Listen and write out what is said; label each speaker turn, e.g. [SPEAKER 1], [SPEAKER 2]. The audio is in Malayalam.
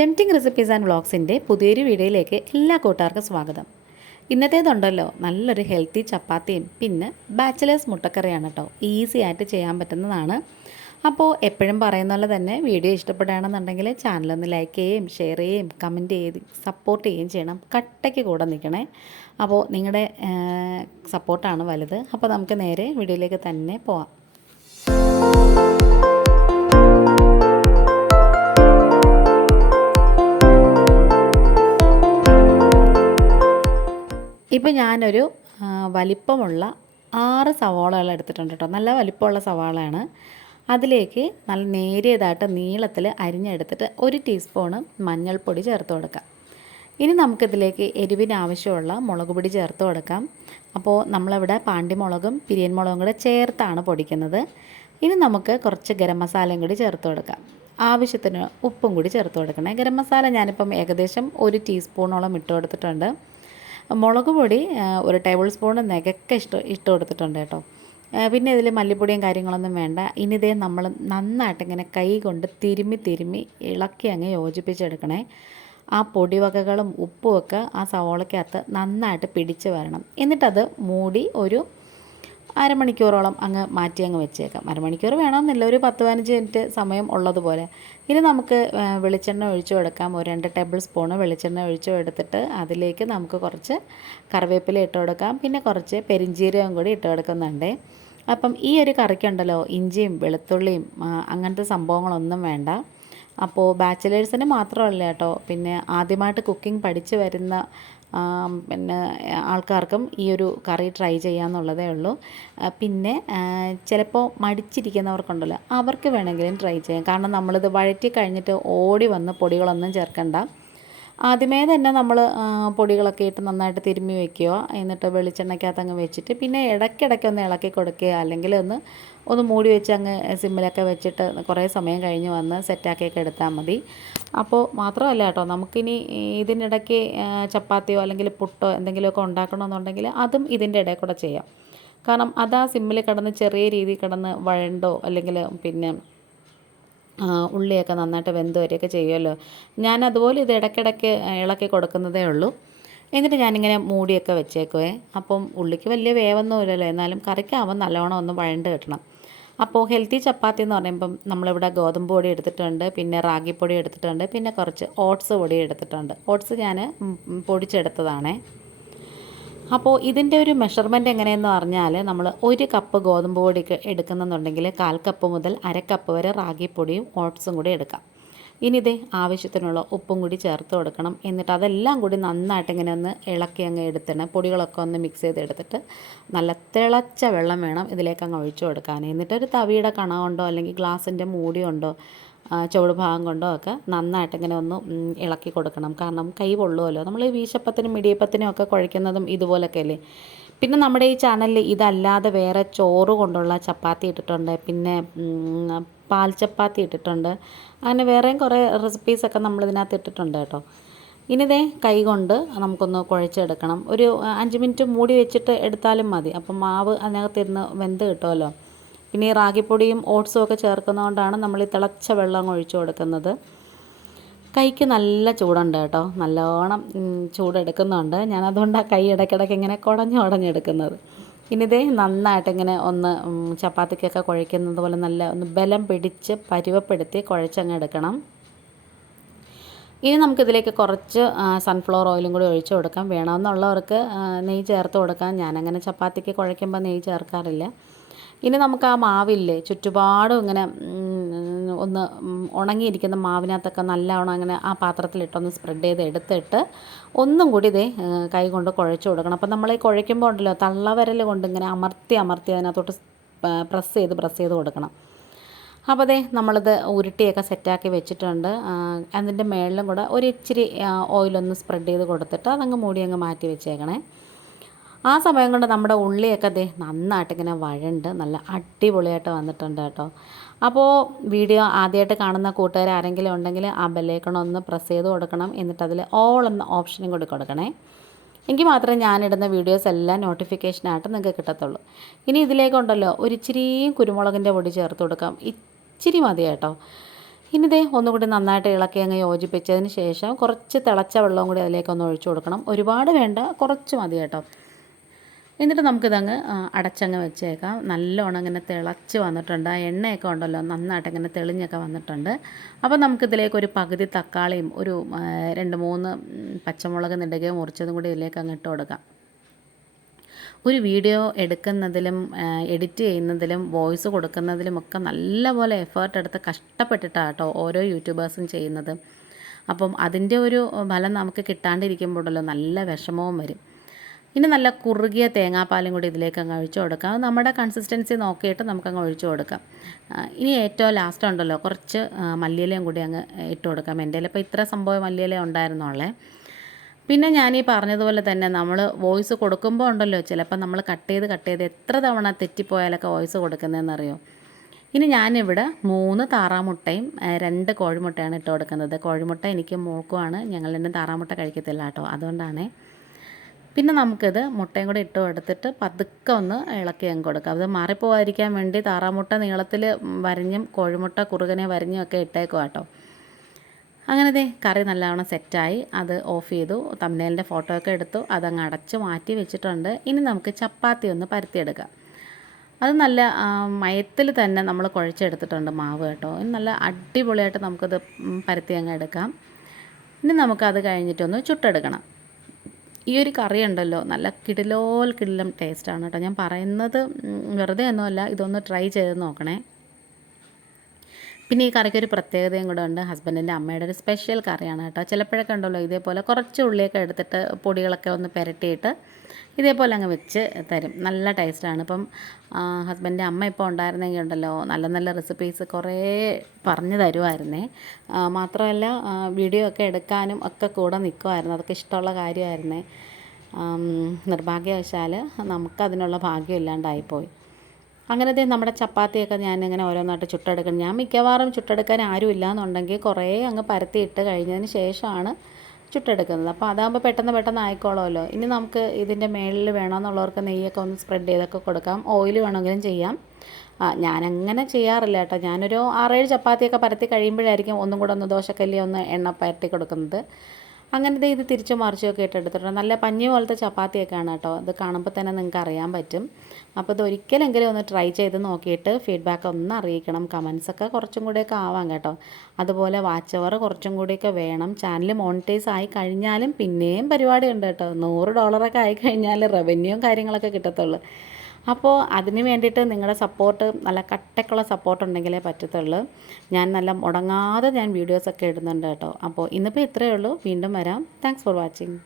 [SPEAKER 1] ടെംറ്റിംഗ് റെസിപ്പീസ് ആൻഡ് വ്ളോഗ്സിന്റെ പുതിയൊരു വീഡിയോയിലേക്ക് എല്ലാ കൂട്ടുകാർക്കും സ്വാഗതം. ഇന്നത്തേതുണ്ടല്ലോ നല്ലൊരു ഹെൽത്തി ചപ്പാത്തിയും പിന്നെ ബാച്ചിലേഴ്സ് മുട്ടക്കറിയാണ് കേട്ടോ ഈസി ആയിട്ട് ചെയ്യാൻ പറ്റുന്നതാണ്. അപ്പോൾ എപ്പോഴും പറയുന്ന പോലെ തന്നെ വീഡിയോ ഇഷ്ടപ്പെടുകയാണെന്നുണ്ടെങ്കിൽ ചാനലൊന്ന് ലൈക്ക് ചെയ്യുകയും ഷെയർ ചെയ്യുകയും കമന്റ് ചെയ്ത് സപ്പോർട്ട് ചെയ്യുകയും ചെയ്യണം. കട്ടയ്ക്ക് കൂടെ നിൽക്കണേ. അപ്പോൾ നിങ്ങളുടെ സപ്പോർട്ടാണ് വലുത്. അപ്പോൾ നമുക്ക് നേരെ വീഡിയോയിലേക്ക് തന്നെ പോവാം. ഇപ്പോൾ ഞാനൊരു വലിപ്പമുള്ള ആറ് സവാളകൾ എടുത്തിട്ടുണ്ട് കേട്ടോ നല്ല വലിപ്പമുള്ള സവാളയാണ്. അതിലേക്ക് നല്ല നേരിയതായിട്ട് നീളത്തിൽ അരിഞ്ഞെടുത്തിട്ട് ഒരു ടീസ്പൂണ് മഞ്ഞൾപ്പൊടി ചേർത്ത് കൊടുക്കാം. ഇനി നമുക്കിതിലേക്ക് എരിവിന് ആവശ്യമുള്ള മുളക് പൊടി ചേർത്ത് കൊടുക്കാം. അപ്പോൾ നമ്മളിവിടെ പാണ്ടിമുളകും പിരിയൻ മുളകും കൂടെ ചേർത്താണ് പൊടിക്കുന്നത്. ഇനി നമുക്ക് കുറച്ച് ഗരം മസാലയും കൂടി ചേർത്ത് കൊടുക്കാം. ആവശ്യത്തിന് ഉപ്പും കൂടി ചേർത്ത് കൊടുക്കണേ. ഗരം മസാല ഞാനിപ്പം ഏകദേശം ഒരു ടീസ്പൂണോളം ഇട്ട് കൊടുത്തിട്ടുണ്ട്. മുളക് പൊടി ഒരു ടേബിൾ സ്പൂൺ നികക്കെ ഇഷ്ട ഇട്ട് കൊടുത്തിട്ടുണ്ട് കേട്ടോ. പിന്നെ ഇതിൽ മല്ലിപ്പൊടിയും കാര്യങ്ങളൊന്നും വേണ്ട. ഇനി ഇതേ നമ്മൾ നന്നായിട്ട് ഇങ്ങനെ കൈ കൊണ്ട് തിരുമ്മി തിരുമ്മി ഇളക്കി അങ്ങ് യോജിപ്പിച്ചെടുക്കണേ. ആ പൊടിവകകളും ഉപ്പുമൊക്കെ ആ സവോളയ്ക്കകത്ത് നന്നായിട്ട് പിടിച്ച് വരണം. എന്നിട്ടത് മൂടി ഒരു അരമണിക്കൂറോളം അങ്ങ് മാറ്റി അങ്ങ് വെച്ചേക്കാം. അരമണിക്കൂർ വേണമെന്നില്ല. ഒരു പത്ത് പതിനഞ്ച് മിനിറ്റ് സമയം ഉള്ളതുപോലെ. ഇനി നമുക്ക് വെളിച്ചെണ്ണ ഒഴിച്ചു കൊടുക്കാം. ഒരു രണ്ട് ടേബിൾ സ്പൂൺ വെളിച്ചെണ്ണ ഒഴിച്ചു എടുത്തിട്ട് അതിലേക്ക് നമുക്ക് കുറച്ച് കറിവേപ്പില ഇട്ട് കൊടുക്കാം. പിന്നെ കുറച്ച് പെരിഞ്ചീരകം കൂടി ഇട്ട് കൊടുക്കുന്നുണ്ട്. അപ്പം ഈ ഒരു കറിക്കുണ്ടല്ലോ ഇഞ്ചിയും വെളുത്തുള്ളിയും അങ്ങനത്തെ സംഭവങ്ങളൊന്നും വേണ്ട. അപ്പോൾ ബാച്ചിലേഴ്സിന് മാത്രമല്ല കേട്ടോ പിന്നെ ആദ്യമായിട്ട് കുക്കിംഗ് പഠിച്ചു വരുന്ന പിന്നെ ആൾക്കാർക്കും ഈ ഒരു കറി ട്രൈ ചെയ്യാമെന്നുള്ളതേ ഉള്ളൂ. പിന്നെ ചിലപ്പോൾ മടിച്ചിരിക്കുന്നവർക്കുണ്ടല്ലോ അവർക്ക് വേണമെങ്കിലും ട്രൈ ചെയ്യാം. കാരണം നമ്മളിത് വഴറ്റി കഴിഞ്ഞിട്ട് ഓടി വന്ന് പൊടികളൊന്നും ചേർക്കണ്ട. ആദ്യമേ തന്നെ നമ്മൾ പൊടികളൊക്കെ ഇട്ട് നന്നായിട്ട് തിരുമ്മി വെക്കുക. എന്നിട്ട് വെളിച്ചെണ്ണയ്ക്കകത്ത് അങ്ങ് വെച്ചിട്ട് പിന്നെ ഇടയ്ക്കിടയ്ക്ക് ഒന്ന് ഇളക്കി കൊടുക്കുക. അല്ലെങ്കിൽ ഒന്ന് ഒന്ന് മൂടി വെച്ച് അങ്ങ് സിമ്മിലൊക്കെ വെച്ചിട്ട് കുറേ സമയം കഴിഞ്ഞ് വന്ന് സെറ്റാക്കിയൊക്കെ എടുത്താൽ മതി. അപ്പോൾ മാത്രമല്ല കേട്ടോ നമുക്കിനി ഇതിനിടയ്ക്ക് ചപ്പാത്തിയോ അല്ലെങ്കിൽ പുട്ടോ എന്തെങ്കിലുമൊക്കെ ഉണ്ടാക്കണമെന്നുണ്ടെങ്കിൽ അതും ഇതിന്റെ ഇടയിൽ കൂടെ ചെയ്യാം. കാരണം അത് ആ സിമ്മിൽ കിടന്ന് ചെറിയ രീതിയിൽ കിടന്ന് വഴണ്ടോ അല്ലെങ്കിൽ പിന്നെ ഉള്ളിയൊക്കെ നന്നായിട്ട് വെന്ത് വരികയൊക്കെ ചെയ്യുമല്ലോ. ഞാൻ അതുപോലെ ഇത് ഇടയ്ക്കിടയ്ക്ക് ഇളക്കി കൊടുക്കുന്നതേ ഉള്ളൂ. എന്നിട്ട് ഞാനിങ്ങനെ മൂടിയൊക്കെ വെച്ചേക്കുവേ. അപ്പം ഉള്ളിക്ക് വലിയ വേവൊന്നും ഇല്ലല്ലോ എന്നാലും കറിക്കാവുമ്പോൾ നല്ലോണം ഒന്ന് വഴണ്ട് കിട്ടണം. അപ്പോൾ ഹെൽത്തി ചപ്പാത്തി എന്ന് പറയുമ്പം നമ്മളിവിടെ ഗോതമ്പ് പൊടി എടുത്തിട്ടുണ്ട് പിന്നെ റാഗിപ്പൊടി എടുത്തിട്ടുണ്ട് പിന്നെ കുറച്ച് ഓട്സ് പൊടി എടുത്തിട്ടുണ്ട്. ഓട്സ് ഞാൻ പൊടിച്ചെടുത്തതാണേ. അപ്പോൾ ഇതിന്റെ ഒരു മെഷർമെന്റ് എങ്ങനെയെന്ന് പറഞ്ഞാൽ നമ്മൾ ഒരു കപ്പ് ഗോതമ്പ് പൊടി എടുക്കുന്നുണ്ടെങ്കിൽ കാൽ കപ്പ് മുതൽ അര കപ്പ് വരെ റാഗിപ്പൊടിയും ഓട്സും കൂടി എടുക്കാം. ഇനി ആവശ്യത്തിനുള്ള ഉപ്പും കൂടി ചേർത്ത് കൊടുക്കണം. എന്നിട്ട് അതെല്ലാം കൂടി നന്നായിട്ട് ഇങ്ങനെ ഒന്ന് ഇളക്കി അങ്ങ് എടുത്തിടണം പൊടികളൊക്കെ ഒന്ന് മിക്സ് ചെയ്ത് എടുത്തിട്ട് നല്ല തിളച്ച വെള്ളം വേണം ഇതിലേക്ക് അങ്ങ് ഒഴിച്ചു കൊടുക്കാൻ. എന്നിട്ട് ഒരു തവിയുടെ കണ കൊണ്ടോ അല്ലെങ്കിൽ ഗ്ലാസിന്റെ മൂടി കൊണ്ടോ ചുവട് ഭാഗം കൊണ്ടോ ഒക്കെ നന്നായിട്ട് ഇങ്ങനെ ഒന്ന് ഇളക്കി കൊടുക്കണം. കാരണം കൈ പൊള്ളുമല്ലോ നമ്മൾ ഈ വീശപ്പത്തിനും ഇടിയപ്പത്തിനും ഒക്കെ കുഴയ്ക്കുന്നതും ഇതുപോലൊക്കെ അല്ലേ? പിന്നെ നമ്മുടെ ഈ ചാനലിൽ ഇതല്ലാതെ വേറെ ചോറ് കൊണ്ടുള്ള ചപ്പാത്തി ഇട്ടിട്ടുണ്ട്. പിന്നെ പാൽ ചപ്പാത്തി ഇട്ടിട്ടുണ്ട്. അങ്ങനെ വേറെയും കുറേ റെസിപ്പീസൊക്കെ നമ്മളിതിനകത്ത് ഇട്ടിട്ടുണ്ട് കേട്ടോ. ഇനിതേ കൈ കൊണ്ട് നമുക്കൊന്ന് കുഴച്ചെടുക്കണം. ഒരു അഞ്ച് മിനിറ്റ് മൂടി വെച്ചിട്ട് എടുത്താലും മതി. അപ്പം മാവ് അതിനകത്തിരുന്ന് വെന്ത് കിട്ടുമല്ലോ. പിന്നെ ഈ റാഗിപ്പൊടിയും ഓട്സും ഒക്കെ ചേർക്കുന്നതുകൊണ്ടാണ് നമ്മൾ ഈ തിളച്ച വെള്ളം ഒഴിച്ചു കൊടുക്കുന്നത്. കൈക്ക് നല്ല ചൂടുണ്ട് കേട്ടോ. നല്ലോണം ചൂടെടുക്കുന്നുണ്ട്. ഞാനതുകൊണ്ട് ആ കൈ ഇടയ്ക്കിടയ്ക്ക് ഇങ്ങനെ കുടഞ്ഞ് കുടഞ്ഞെടുക്കുന്നത് ഇനി ഇതേ നന്നായിട്ട് ഇങ്ങനെ ഒന്ന് ചപ്പാത്തിക്കൊക്കെ കുഴയ്ക്കുന്നത് പോലെ നല്ല ഒന്ന് ബലം പിടിച്ച് പരുവപ്പെടുത്തി കുഴച്ചങ്ങ് എടുക്കണം. ഇനി നമുക്കിതിലേക്ക് കുറച്ച് സൺഫ്ലവർ ഓയിലും കൂടി ഒഴിച്ചു കൊടുക്കാം. വേണമെന്നുള്ളവർക്ക് നെയ്യ് ചേർത്ത് കൊടുക്കാം. ഞാനങ്ങനെ ചപ്പാത്തിക്ക് കുഴയ്ക്കുമ്പോൾ നെയ്യ് ചേർക്കാറില്ല. ഇനി നമുക്ക് ആ മാവില്ലേ? ചുറ്റുപാടും ഇങ്ങനെ ഒന്ന് ഉണങ്ങിയിരിക്കുന്ന മാവിനകത്തൊക്കെ നല്ലവണ്ണം അങ്ങനെ ആ പാത്രത്തിലിട്ടൊന്ന് സ്പ്രെഡ് ചെയ്ത് എടുത്തിട്ട് ഒന്നും കൂടി ഇതേ കൈ കൊണ്ട് കുഴച്ച് കൊടുക്കണം. അപ്പം നമ്മൾ ഈ കുഴയ്ക്കുമ്പോൾ ഉണ്ടല്ലോ തള്ളവരൽ കൊണ്ട് ഇങ്ങനെ അമർത്തി അമർത്തി അതിനകത്തോട്ട് പ്രസ് ചെയ്ത് പ്രസ് ചെയ്ത് കൊടുക്കണം. അപ്പോൾ അതെ നമ്മളിത് ഉരുട്ടിയൊക്കെ സെറ്റാക്കി വെച്ചിട്ടുണ്ട്. അതിന്റെ മേളിലും കൂടെ ഒരു ഇച്ചിരി ഓയിലൊന്ന് സ്പ്രെഡ് ചെയ്ത് കൊടുത്തിട്ട് അതങ്ങ് മൂടി അങ്ങ് മാറ്റി വെച്ചേക്കണേ. ആ സമയം കൊണ്ട് നമ്മുടെ ഉള്ളിയൊക്കെ ദേ നന്നായിട്ട് ഇങ്ങനെ വഴണ്ട് നല്ല അടിപൊളിയായിട്ട് വന്നിട്ടുണ്ട് കേട്ടോ. അപ്പോൾ വീഡിയോ ആദ്യമായിട്ട് കാണുന്ന കൂട്ടുകാർ ആരെങ്കിലും ഉണ്ടെങ്കിൽ ആ ബെല്ലേക്കണമൊന്ന് പ്രസ് ചെയ്ത് കൊടുക്കണം. എന്നിട്ട് അതിൽ ഓൾ എന്ന ഓപ്ഷനും കൂടി കൊടുക്കണേ. എങ്കിൽ മാത്രമേ ഞാനിടുന്ന വീഡിയോസ് എല്ലാം നോട്ടിഫിക്കേഷനായിട്ട് നിങ്ങൾക്ക് കിട്ടത്തുള്ളൂ. ഇനി ഇതിലേക്കുണ്ടല്ലോ ഒരു ഇച്ചിരി കുരുമുളകിന്റെ പൊടി ചേർത്ത് കൊടുക്കാം. ഇച്ചിരി മതി കേട്ടോ. ഇനി ഇതേ ഒന്നുകൂടി നന്നായിട്ട് ഇളക്കി അങ്ങ് യോജിപ്പിച്ചതിന് ശേഷം കുറച്ച് തിളച്ച വെള്ളവും കൂടി അതിലേക്കൊന്ന് ഒഴിച്ചു കൊടുക്കണം. ഒരുപാട് വേണ്ട കുറച്ച് മതി കേട്ടോ. എന്നിട്ട് നമുക്കിതങ്ങ് അടച്ചങ്ങ് വെച്ചേക്കാം. നല്ലോണം ഇങ്ങനെ തിളച്ച് വന്നിട്ടുണ്ട്. ആ എണ്ണയൊക്കെ ഉണ്ടല്ലോ നന്നായിട്ട് ഇങ്ങനെ തെളിഞ്ഞൊക്കെ വന്നിട്ടുണ്ട്. അപ്പോൾ നമുക്കിതിലേക്ക് ഒരു പകുതി തക്കാളിയും ഒരു രണ്ട് മൂന്ന് പച്ചമുളക് നെടുകയും മുറിച്ചതും കൂടി ഇതിലേക്ക് അങ്ങ് ഇട്ട് കൊടുക്കാം. ഒരു വീഡിയോ എടുക്കുന്നതിലും എഡിറ്റ് ചെയ്യുന്നതിലും വോയിസ് കൊടുക്കുന്നതിലും ഒക്കെ നല്ലപോലെ എഫേർട്ട് എടുത്ത് കഷ്ടപ്പെട്ടിട്ടാണ് കേട്ടോ ഓരോ യൂട്യൂബേഴ്സും ചെയ്യുന്നത്. അപ്പം അതിന്റെ ഒരു ഫലം നമുക്ക് കിട്ടാണ്ടിരിക്കുമ്പോഴല്ലോ നല്ല വിഷമവും വരും. ഇനി നല്ല കുറുകിയ തേങ്ങാപ്പാലും കൂടി ഇതിലേക്ക് അങ്ങ് ഒഴിച്ചു കൊടുക്കാം. അത് നമ്മുടെ കൺസിസ്റ്റൻസി നോക്കിയിട്ട് നമുക്കങ്ങ് ഒഴിച്ചു കൊടുക്കാം. ഇനി ഏറ്റവും ലാസ്റ്റ് ഉണ്ടല്ലോ കുറച്ച് മല്ലിയിലയും കൂടി അങ്ങ് ഇട്ട് കൊടുക്കാം. എന്റെ ഇപ്പോൾ ഇത്ര സംഭവം മല്ലിയില ഉണ്ടായിരുന്നുള്ളേ. പിന്നെ ഞാൻ ഈ പറഞ്ഞതുപോലെ തന്നെ നമ്മൾ വോയിസ് കൊടുക്കുമ്പോൾ ഉണ്ടല്ലോ ചിലപ്പോൾ നമ്മൾ കട്ട് ചെയ്ത് കട്ട് ചെയ്ത് എത്ര തവണ തെറ്റിപ്പോയാലൊക്കെ വോയിസ് കൊടുക്കുന്നതെന്നറിയോ ഇനി ഞാനിവിടെ മൂന്ന് താറാമുട്ടയും രണ്ട് കോഴിമുട്ടയാണ് ഇട്ട് കൊടുക്കുന്നത്. കോഴിമുട്ട എനിക്ക് മൂക്കുവാണ് ഞങ്ങൾ രണ്ടും താറാമുട്ട കഴിക്കത്തില്ല കേട്ടോ. അതുകൊണ്ടാണേ പിന്നെ നമുക്കിത് മുട്ടയും കൂടെ ഇട്ട് എടുത്തിട്ട് പതുക്കെ ഒന്ന് ഇളക്കി അങ്ങ് കൊടുക്കാം. അത് മാറിപ്പോവാതിരിക്കാൻ വേണ്ടി താറാമുട്ട നീളത്തിൽ വരഞ്ഞും കോഴിമുട്ട കുറുകനെ വരഞ്ഞും ഒക്കെ ഇട്ടേക്കും കേട്ടോ അങ്ങനെ ദേ കറി നല്ലവണ്ണം സെറ്റായി. അത് ഓഫ് ചെയ്തു. തമ്മിലേലിന്റെ ഫോട്ടോ ഒക്കെ എടുത്തു. അതങ്ങ് അടച്ച് മാറ്റി വെച്ചിട്ടുണ്ട്. ഇനി നമുക്ക് ചപ്പാത്തി ഒന്ന് പരത്തിയെടുക്കാം. അത് നല്ല മയത്തിൽ തന്നെ നമ്മൾ കുഴച്ചെടുത്തിട്ടുണ്ട് മാവ് കേട്ടോ. നല്ല അടിപൊളിയായിട്ട് നമുക്കത് പരത്തി അങ്ങ് എടുക്കാം. ഇനി നമുക്കത് കഴിഞ്ഞിട്ടൊന്ന് ചുട്ടെടുക്കണം. ഈ ഒരു കറി ഉണ്ടല്ലോ നല്ല കിടിലോൽ കിടിലം ടേസ്റ്റാണ് കേട്ടോ. ഞാൻ പറയുന്നത് വെറുതെ ഒന്നുമല്ല ഇതൊന്ന് ട്രൈ ചെയ്ത് നോക്കണേ. പിന്നെ ഈ കറിക്ക് ഒരു പ്രത്യേകതയും കൂടെ ഉണ്ട്. ഹസ്ബൻഡിന്റെ അമ്മയുടെ ഒരു സ്പെഷ്യൽ കറിയാണ് കേട്ടോ. ചിലപ്പോഴൊക്കെ ഉണ്ടല്ലോ ഇതേപോലെ കുറച്ച് ഉള്ളിയൊക്കെ എടുത്തിട്ട് പൊടികളൊക്കെ ഒന്ന് പുരട്ടിയിട്ട് ഇതേപോലെ അങ്ങ് വെച്ച് തരും. നല്ല ടേസ്റ്റാണ് ഇപ്പം ഹസ്ബൻഡിന്റെ അമ്മ ഇപ്പോൾ ഉണ്ടായിരുന്നെങ്കിൽ ഉണ്ടല്ലോ നല്ല നല്ല റെസിപ്പീസ് കുറേ പറഞ്ഞു തരുമായിരുന്നേ മാത്രമല്ല വീഡിയോ ഒക്കെ എടുക്കാനും ഒക്കെ കൂടെ നിൽക്കുമായിരുന്നു അതൊക്കെ ഇഷ്ടമുള്ള കാര്യമായിരുന്നേ. നിർഭാഗ്യവശാൽ നമുക്കതിനുള്ള ഭാഗ്യം ഇല്ലാണ്ടായിപ്പോയി. അങ്ങനെ ദേ നമ്മുടെ ചപ്പാത്തിയൊക്കെ ഞാൻ ഇങ്ങനെ ഓരോന്നായിട്ട് ചുട്ടെടുക്കണം ഞാൻ മിക്കവാറും ചുട്ടെടുക്കാൻ ആരും ഇല്ലാന്നുണ്ടെങ്കിൽ കുറേ അങ്ങ് പരത്തിയിട്ട് കഴിഞ്ഞതിന് ശേഷമാണ് ചുട്ടെടുക്കുന്നത്. അപ്പോൾ അതാകുമ്പോൾ പെട്ടെന്ന് പെട്ടെന്ന് ആയിക്കോളുമല്ലോ. ഇനി നമുക്ക് ഇതിന്റെ മേളിൽ വേണമെന്നുള്ളവർക്ക് നെയ്യൊക്കെ ഒന്ന് സ്പ്രെഡ് ചെയ്തൊക്കെ കൊടുക്കാം. ഓയിൽ വേണമെങ്കിലും ചെയ്യാം. ഞാനങ്ങനെ ചെയ്യാറില്ല കേട്ടോ. ഞാനൊരു ആറേഴ് ചപ്പാത്തിയൊക്കെ പരത്തി കഴിയുമ്പോഴായിരിക്കും ഒന്നും കൂടെ ഒന്ന് ദോശക്കല്ലി ഒന്ന് എണ്ണ പരത്തി കൊടുക്കുന്നത്. അങ്ങനെ ദേ ഇത് തിരിച്ചു മറിച്ചൊക്കെ ഇട്ട് എടുത്തിട്ടുണ്ട് നല്ല പഞ്ഞി പോലത്തെ ചപ്പാത്തിയൊക്കെയാണ് കേട്ടോ. ഇത് കാണുമ്പോൾ തന്നെ നിങ്ങൾക്ക് അറിയാൻ പറ്റും. അപ്പോൾ ഇത് ഒരിക്കലെങ്കിലും ഒന്ന് ട്രൈ ചെയ്ത് നോക്കിയിട്ട് ഫീഡ്ബാക്ക് ഒന്ന് അറിയിക്കണം. കമൻസൊക്കെ കുറച്ചും കൂടെയൊക്കെ ആവാം കേട്ടോ. അതുപോലെ വാച്ച് അവർ കുറച്ചും കൂടിയൊക്കെ വേണം. ചാനൽ മോണിറ്റൈസ് ആയി കഴിഞ്ഞാലും പിന്നെയും പരിപാടി ഉണ്ട് കേട്ടോ. നൂറ് ഡോളറൊക്കെ ആയി കഴിഞ്ഞാൽ റവന്യൂവും കാര്യങ്ങളൊക്കെ കിട്ടത്തുള്ളൂ. അപ്പോൾ അതിന് വേണ്ടിയിട്ട് നിങ്ങളുടെ സപ്പോർട്ട് നല്ല കട്ടക്കുള്ള സപ്പോർട്ട് ഉണ്ടെങ്കിലേ പറ്റത്തുള്ളൂ. ഞാൻ നല്ല മുടങ്ങാതെ ഞാൻ വീഡിയോസൊക്കെ ഇടുന്നുണ്ട് കേട്ടോ. അപ്പോൾ ഇന്നിപ്പോൾ ഇത്രയേ ഉള്ളൂ. വീണ്ടും വരാം. Thanks for watching